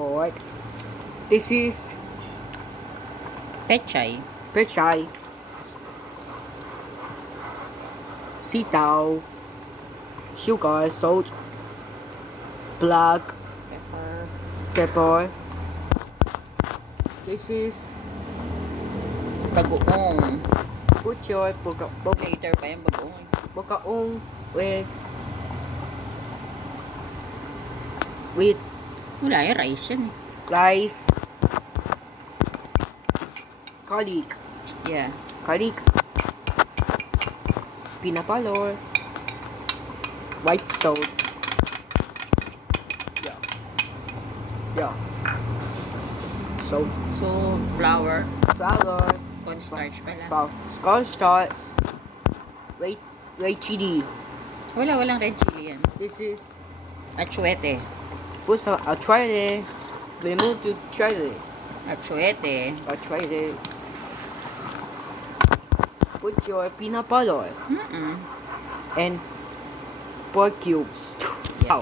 pork. This is Pechay. pechay. Sitaw. Sugar, salt. Black Pepper. pepper. This is Bagoong. butcher, Later pa yung bagoong. bukaong with Wala yung rice yan eh. rice, garlic, Yeah. pinapalor, white salt, yeah, salt, So, flour. flour, Cornstarch pala. cornstarch, red chili. Walang red chili yan. This is Achuete. put some try it. Remove to try it. Achuete. Try it. Put your peanut butter Mm-mm. and pork cubes.